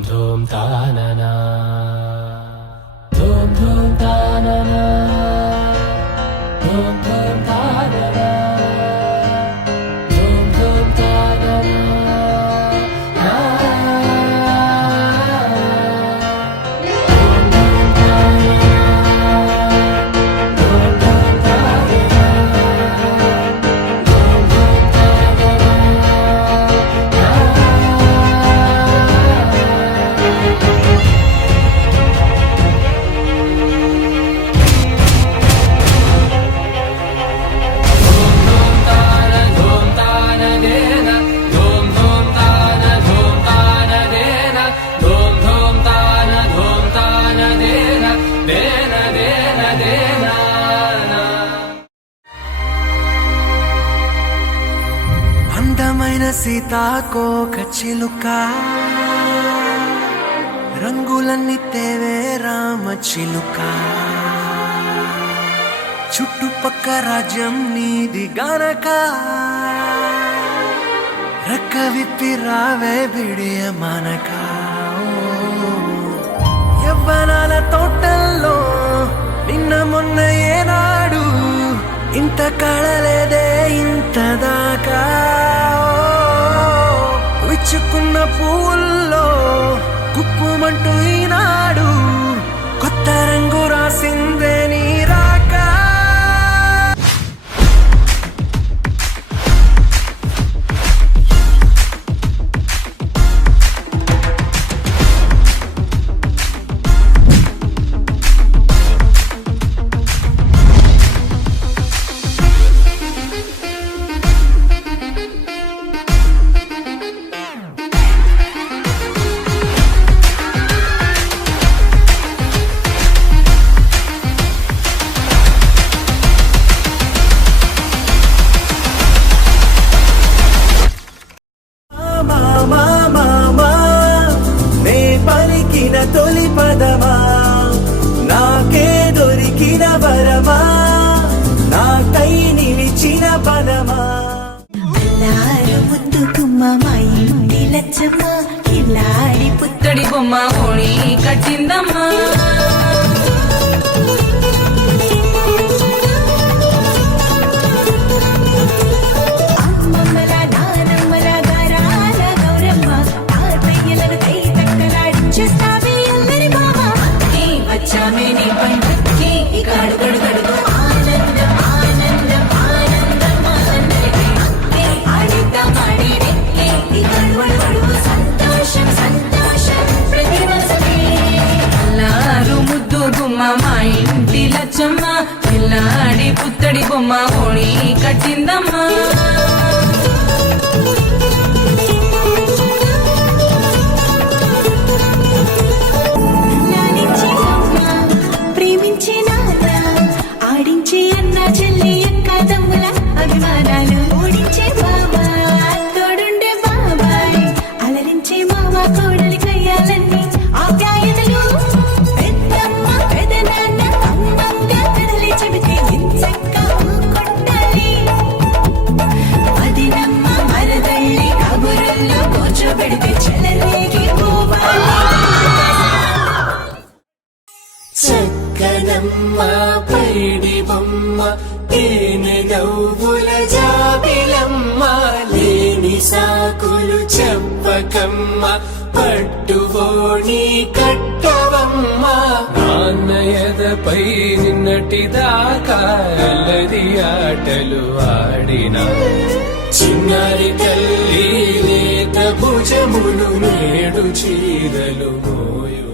ధూమ్ తాననా ధూమ్ ధూమ్ తాననా ధూమ్ ధూమ్ తాననా ధూమ్ ధూమ్ తాననా అందమైన సీతాకోక చిలుక రంగులన్నీ తేవే రామ చిలుక చుట్టుపక్క రాజ్యం నీది గనక రెక్క విప్పి రావే బిడియ మనక యవ్వనాల తోటల్లో నిన్న మొన్న ఏనాడు ఇంత కళలేదే ఇంత దాకా విచ్చుకున్న పూల్లో కుప్పుమంటూ ఈనాడు కొత్త రంగు రాసిందే నీ రాక తొలి పదమా నాకే దొరికిన వరమా నాకై నిలిచిన పదమా ముద్దు గుమ్మ మా ఇంటి లచ్చమ్మ కిల్లాడి పుత్తడి బొమ్మ హోళీ కట్టిందమ్మా మా ఇంటి లచ్చమ్మ పిల్లాడి పుత్తడి బొమ్మ హోళీ కట్టిందమ్మా ప్రేమించే నాన్న ఆడించే అన్న చెల్లి అక్క తమ్ముల అభిమానాలు ఓడించే బాబా తోడుండే బాబాయ్ అలరించే మామ కోడలి కయ్యాలన్నీ ఆప్యాయతలు చక్కనమ్మ పైడి బొమ్మ తేనె గవ్వుల జాబిలమ్మ లేని సాకులు చెప్పకమ్మ పట్టువోణి కట్టవమ్మ నాన్నయదపై నిన్నటిదాకా అల్లరి ఆటలు ఆడిన చిన్నారి తల్లి లేత భుజములు నేడు చీరలు మోయు